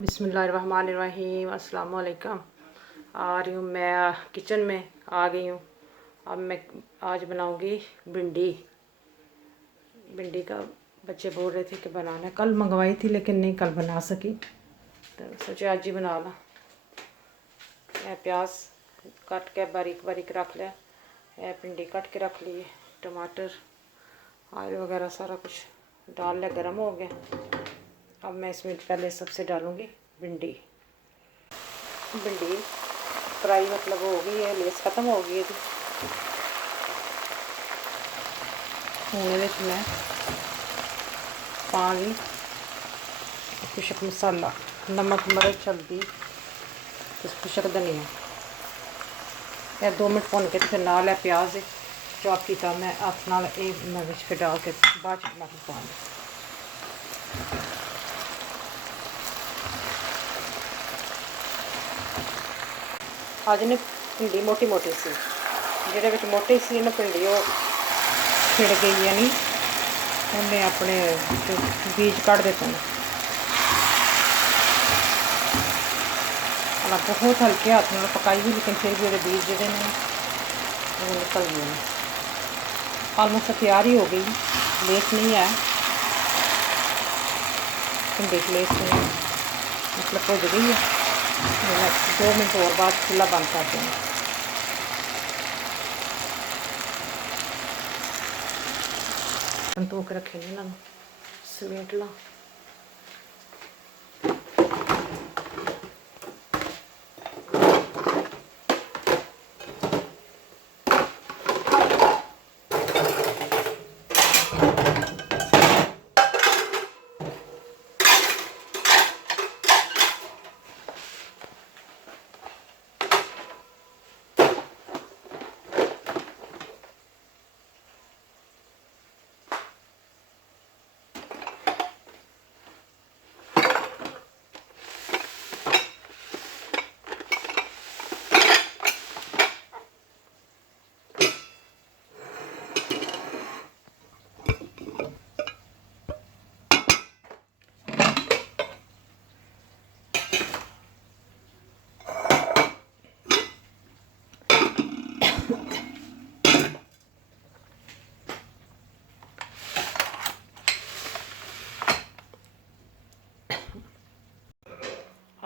बिस्मिल्लाहिर्रहमानिर्रहीम। अस्सलाम वालेकुम। आ रही हूँ मैं किचन में, आ गई हूँ। अब मैं आज बनाऊँगी भिंडी। भिंडी का बच्चे बोल रहे थे कि बनाना, कल मंगवाई थी लेकिन नहीं कल बना सकी, तो सोचे आज ही बना ला। मैं प्याज काट के बारीक बारीक रख लिया, भिंडी काट के रख ली, टमाटर आलू वगैरह सारा कुछ डाल लिया, गर्म हो गया। अब मैं इसमें पहले सबसे डालूँगी भिंडी। भिंडी फ्राई मतलब हो गई है, लेस ख़त्म हो गई है। हूँ मैं पानी, खुशक मसाला, नमक, मिर्च, हल्दी, खुशक धनिया, या 2 मिनट भुन के फिर नाल प्याज चॉप किया मैं हथ नाल फिर डाल के बाद टमाटर पाने। आज ने भिंडी मोटी मोटी सी, जेह्दे विच मोटी सी ना भिंडी वो छिड़ गई है, नहीं उन्हें अपने बीज कढ़ देते हैं। बहुत हल्के हाथ में पकाई हुई, लेकिन फिर भी बीज जोड़े ने वो निकल गए हैं। ऑलमोस्ट तैयार ही हो गई, लेस नहीं है भिंडी, लेस नहीं है मतलब भुज गई है। 2 मिनट और बाद चूल्हा बंद कर देंगे। धो के रखे ने इन्होंने, समेट ला।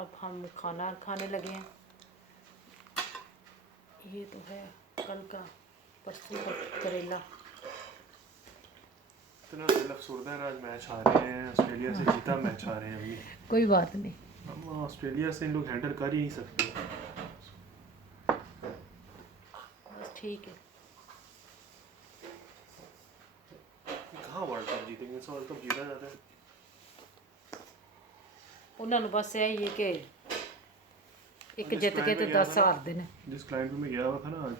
अब हम खाना खाने लगे हैं। ये तो है कल का परसों का करेला। इतना दिल अफसरदा है, आज मैच आ रहे हैं, ऑस्ट्रेलिया से जीता मैच आ रहे हैं अभी। कोई बात नहीं, हम ऑस्ट्रेलिया से इन लोग हैंडल कर ही नहीं सकते। बस ठीक है। कहाँ वर्ल्ड कप जीतेंगे, वर्ल्ड कप जीता जाता है उन्होंने बस यही है कि एक जित के तो 10 हारते हैं। जिस क्लाइंट में गया हुआ था ना आज,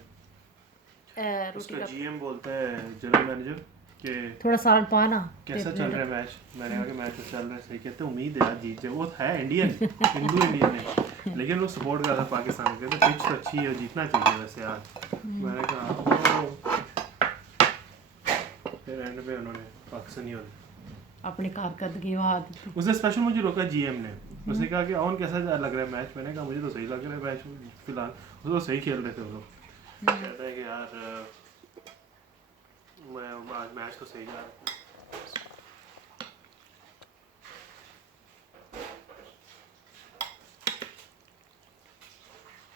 रोटी उसका जीएम बोलता है, जनरल मैनेजर, कि थोड़ा सालन पाना कैसा चल रहा है मैच। मैंने कहा कि मैच तो चल रहा है सही। कहते उम्मीद है आज जीत जाए। वो है इंडियन, हिंदू इंडियन है, लेकिन वो सपोर्ट कर रहा था पाकिस्तान के। तो पिच तो अच्छी है, जीतना चाहिए वैसे आज। मैंने कहा फिर एंड पे उन्होंने पाकिस्तानी होने अपनी कारकर्दगी वहाँ दी। उसने स्पेशल मुझे रोका जीएम ने। उसने कहा कि ऑन कैसा लग रहा है मैच। मैंने कहा मुझे तो सही लग रहा है मैच फिलहाल। वो तो सही खेल रहे थे वो लोग। कहता है कि यार मैं आज मैच तो सही जा रहा है।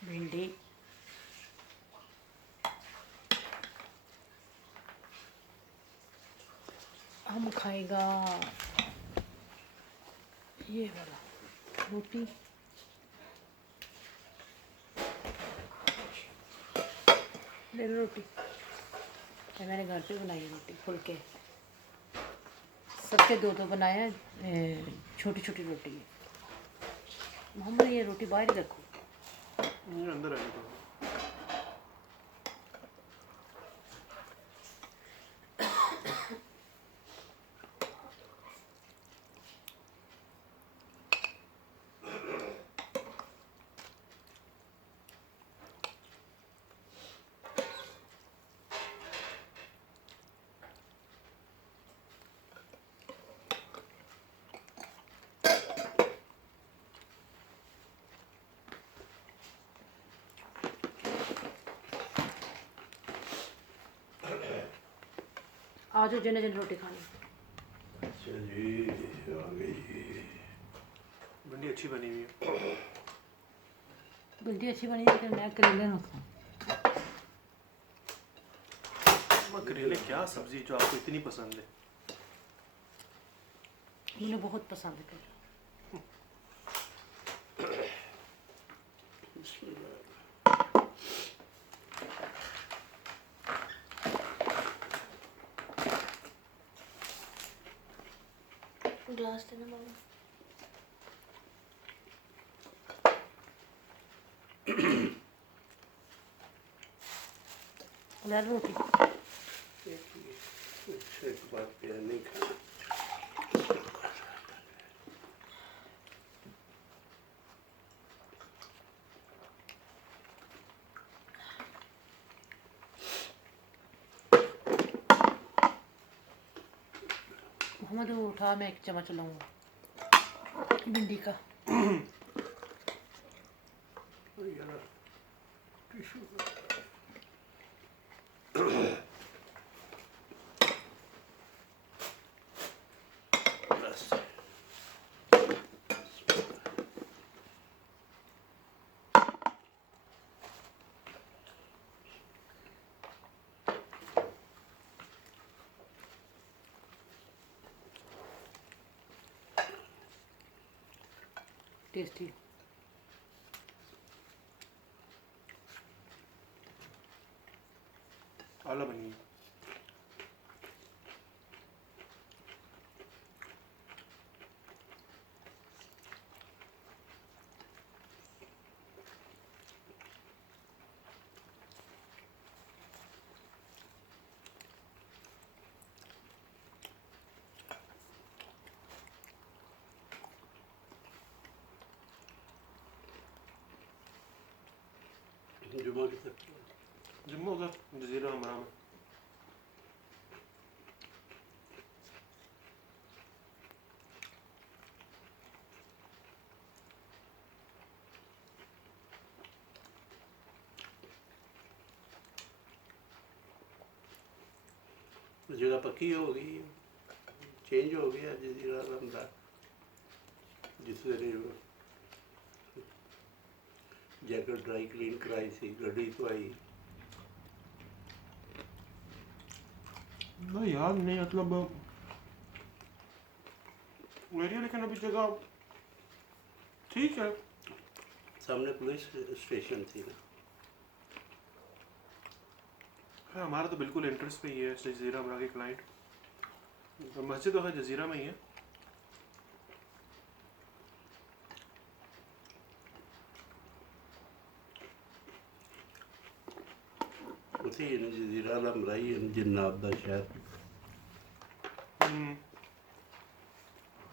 भिंडी हम खाएगा ये वाला रोटी। ले लो रोटी, ये मैंने घर पे बनाई है रोटी, फुलके सबके 2-2 बनाया। छोटी छोटी रोटी है। मोहम्मद ये रोटी बाहर ही रखो, अंदर आने दो। आ जाओ जिन्हें जिन्हें रोटी खानी। अच्छा जी आ गई जी। भिंडी अच्छी बनी हुई है। भिंडी अच्छी बनी लेकिन मैं करेले ना खाऊं। करेले क्या सब्जी जो आपको इतनी पसंद है? मुझे बहुत पसंद है करेले। ग्लास देना बाबू। ले लो रोटी। अच्छा एक बात प्यार नहीं खाना। मोहम्मद वो उठा, मैं एक चम्मच लाऊंगा भिंडी का। यार टिश्यू बस टेस्टी। आला बनी है। जुम्मा की तरफ जम्मू उधर जजीरा हमारा में। जगह पक्की हो गई, चेंज हो गया जजीरा बंदा जिस वे जैकेट ड्राई क्लीन कराई सी गड्डी तो आई। ना याद नहीं, मतलब एरिया लेकिन अभी जगह ठीक है। सामने पुलिस स्टेशन थी ना। हाँ, हमारा तो बिल्कुल इंटरेस्ट पे ही है जजीरा हमारा के क्लाइंट। मस्जिद तो है जजीरा में ही है। उसी जजीरा लमराई जिन्नात दा शहर।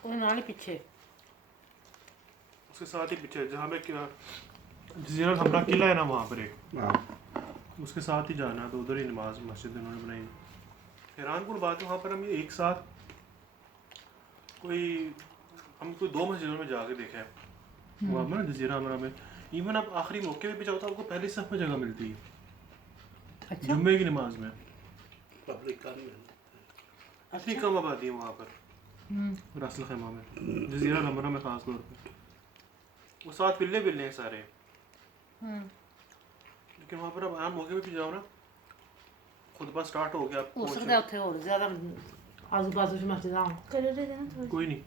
और नाले पीछे उसके साथ ही पीछे जहाँ पे जजीरा हमारा किला है ना, वहाँ पर एक उसके साथ ही जाना है, तो उधर ही नमाज मस्जिद उन्होंने बनाई। हैरानकुन बात है, वहाँ पर हम एक साथ हम कोई 2 मस्जिदों में जाके देखे हैं वहाँ पर ना जजीरा हमारा में। इवन आप आखिरी मौके पे भी जाओ तो आपको पहली सफ में जगह मिलती है। अच्छा जुम्मे की नमाज में पब्लिक कम है। इतनी कम आबादी है वहाँ पर रासल खैमा में, जजीरा नंबरा में ख़ास तौर पे। वो साथ पिल्ले बिल्ले हैं सारे, लेकिन वहाँ पर आप आम मौके पे भी जाओ ना, खुतबा स्टार्ट हो गया, आप हो पहुंच सकता है उत्थे और ज़्यादा आजू बाजू से मस्जिद आऊँ कोई नहीं।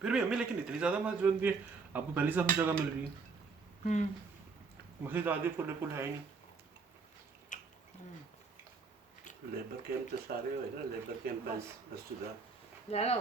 फिर भी हमें लेकिन इतनी ज़्यादा मस्जिद भी है, आपको पहली सफ में जगह मिल रही है। मस्जिद आधी फुल है ही नहीं। लेबर कैंप तो सारे हुए ना, लेबर कैंप मस्जिद ले लो।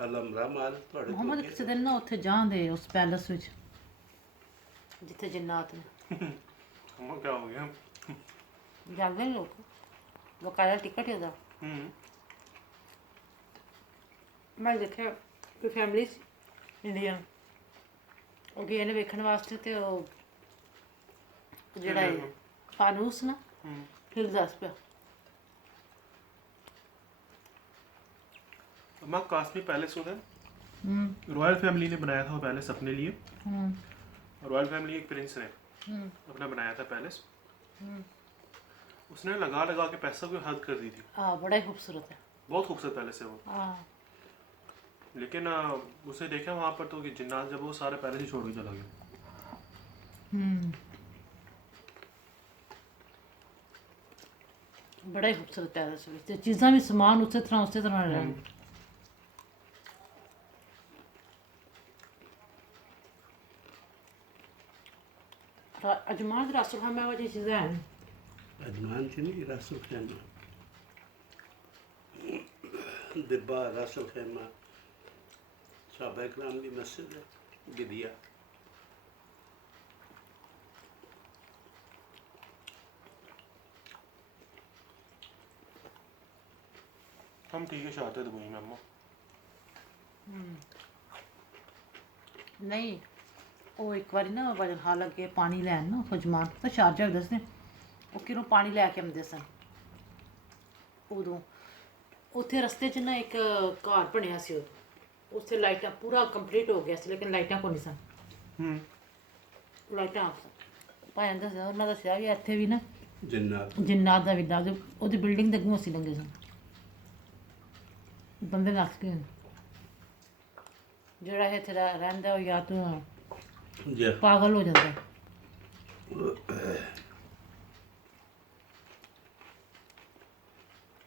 अलमरा माल थोड़े मोहम्मद किसी दिन ना उत्थे जांदे उस पैलेस विच जिथे जन्नत ने हम क्या हो गया? जांदे ने लोग बकाया टिकट है ਉਹਦਾ। मैं देखिया कोई फैमिलीज इंडियन ਉਹ ਗਏ ਨੇ ਵੇਖਣ ਵਾਸਤੇ ਤੇ ਉਹ ਜਿਹੜਾ ਹੈ ਫਾਨੂਸ ਨਾ फिर 10 पे। अम्मा काश्मीर पैलेस उधर रॉयल फैमिली ने बनाया था वो पैलेस अपने लिए। रॉयल फैमिली एक प्रिंस ने अपना बनाया था पैलेस। उसने लगा लगा के पैसा कोई हद कर दी थी। हाँ बड़ा ही खूबसूरत है। बहुत खूबसूरत पैलेस है वो। हाँ लेकिन उसे देखा वहाँ पर तो कि जिन्नात जब वो सारे पैलेस ही छोड़ के चला गया। बड़ा ही खूबसूरत पैलेस है। चीज़ां भी समान उस तरह रहे। अजमान रासुल खाना वो चीज़ें हैं। अजमान थी नहीं रासुल खैमा, दिब्बा रासुल खैमा साहबा इकराम की मस्जिद है गिदिया। हम ठीक है चाहते थे वहीं में अम्मा। नहीं ਉਹ ਇੱਕ ਵਾਰੀ ਨਾ ਵਜਹਾ ਲੱਗੇ ਪਾਣੀ ਲੈਣ ਨਾ ਖਜਮਾਨ ਤਾਂ ਸ਼ਾਰਜਾ ਦੱਸਦੇ ਉਹ ਕਿਰੋਂ ਪਾਣੀ ਲੈ ਕੇ ਆਉਂਦੇ ਸਨ। ਉਦੋਂ ਉੱਥੇ ਰਸਤੇ 'ਚ ਨਾ ਇੱਕ ਘਰ ਬਣਿਆ ਸੀ ਉੱਥੇ ਲਾਈਟਾਂ ਪੂਰਾ ਕੰਪਲੀਟ ਹੋ ਗਿਆ ਸੀ ਲੇਕਿਨ ਲਾਈਟਾਂ ਕੋਈ ਨਹੀਂ ਸਨ। ਲਾਈਟਾਂ ਆਫ ਸਨ। ਭਾਈ ਦੱਸਿਆ ਉਹਨਾਂ ਦੱਸਿਆ ਵੀ ਇੱਥੇ ਵੀ ਨਾ ਜਿੰਨਾਤ ਦਾ ਵਿਦਾ ਉਹਦੀ ਬਿਲਡਿੰਗ ਦੇ ਅੱਗੋਂ ਅਸੀਂ ਲੰਘੇ ਸਨ। ਬੰਦੇ ਨੱਸ ਗਏ ਜਿਹੜਾ ਇੱਥੇ ਰਹਿੰਦਾ ਉਹ ਜਾਂ ਤਾਂ पागल हो जाता है।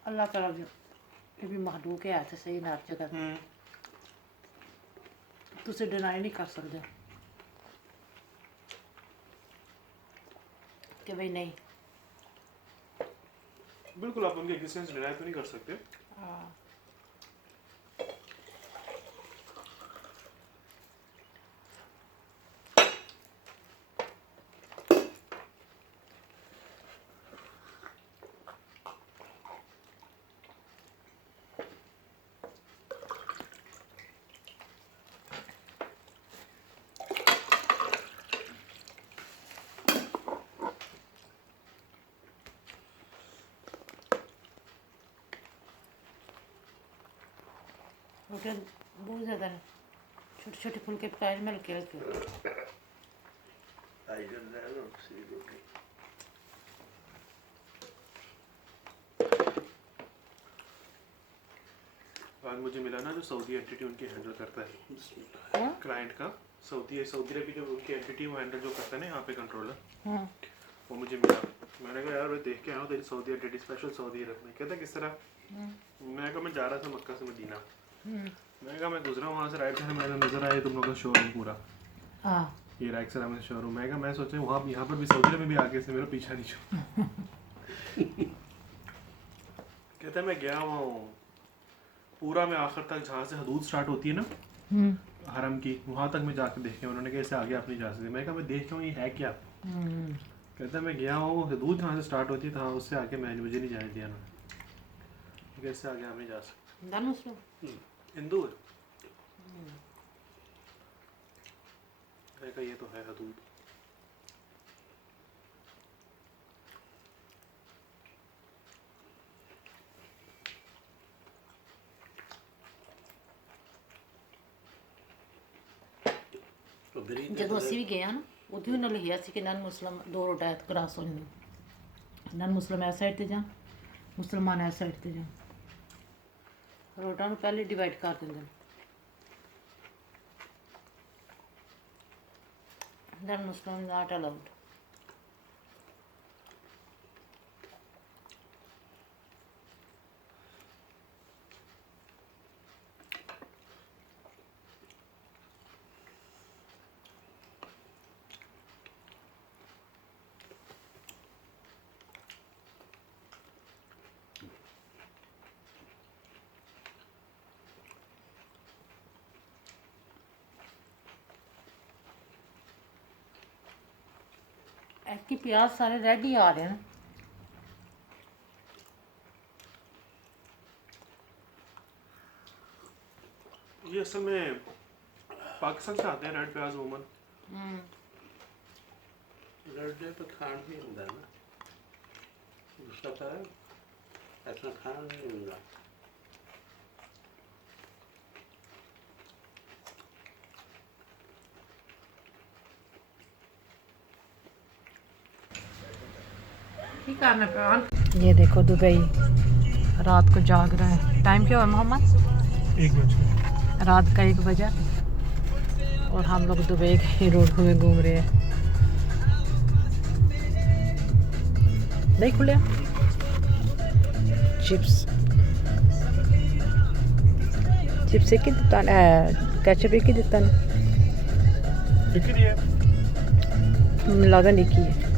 अल्लाह ताला भी महदूक है तो सही ना जगह तुझे डिनाई नहीं कर सकते कि भाई नहीं। बिल्कुल आप उनके एग्जिस्टेंस डिनाई तो नहीं कर सकते। हाँ रोटियाँ बहुत ज़्यादा है। छोटे छोटे फुलके पकाए में हल्के हल्के। आज मुझे मिला ना जो सऊदी एंटिटी उनकी हैंडल करता है क्लाइंट का। सऊदी अरब जो उनकी एंटिटी वो हैंडल जो करता है ना यहाँ पे कंट्रोलर वो मुझे मिला। मैंने कहा यार देख के आया हूँ तेरी सऊदी एंटिटी स्पेशल सऊदी अरब में। कहता किस तरह? मैं कहा मैं जा रहा था मक्का से मदीना। मैंने कहा मैं गुजरा वहाँ से राइट से मैंने नजर आया तुम लोग का शोरूम पूरा। ये राइट से में शोरूम। मैं कहा मैं सोचा वहाँ यहाँ पर भी सऊदी अरब में भी आके से मेरा पीछा नहीं छोड़। कहता मैं गया हुआ हूँ पूरा मैं आखिर तक जहाँ से हदूद स्टार्ट होती है ना हरम की वहाँ तक मैं जाके देखे। उन्होंने कहा इससे आगे आप नहीं जा सकते। मैं कहा मैं देख के हूँ ये है क्या? कहता मैं गया हूँ हदूद जहाँ से स्टार्ट होती है था उससे आगे मुझे नहीं जाने दिया ना। कैसे आगे हम नहीं जा सकते। हिंदू है। ये तो है हदूद। ਜਦੋਂ ਅਸੀਂ ਵੀ ਗਏ ਹਾਂ ਨਾ ਉੱਥੇ ਉਹਨਾਂ ਲਿਖਿਆ ਸੀ ਕਿ ਨਨ ਮੁਸਲਮ ਦੋ ਰੋਡਾਇਤ ਕਰਾਸ ਹੋ ਜਾਂਦੇ। ਨਨ ਮੁਸਲਮ ਇਸ ਸਾਈਡ ਤੇ ਜਾਣ ਮੁਸਲਮਾਨ ਇਸ ਸਾਈਡ ਤੇ ਜਾਣ। ਰੋਡਾਂ ਨੂੰ ਪਹਿਲੇ ਡਿਵਾਈਡ ਕਰ ਦਿੰਦੇ ਨੇ। ਨਨ ਮੁਸਲਮ ਨਾਟ ਅਲਾਉਡ। ऐसे प्याज सारे रेड ही आ रहे हैं। ये असल में पाकिस्तान से आते हैं रेड प्याज वूमन। रेड पे खान भी होता है ना। गुस्सा था ऐसा खाना नहीं मिला ये देखो दुबई रात को जाग रहा है। टाइम क्या हुआ मोहम्मद? 1 बजे रात का 1 बजा और हम लोग दुबई के रोडों में घूम रहे हैं। नहीं खुले चिप्स चिप्स एक ही दिता कैचअप एक ही दिता कितनी है मिला निकी है।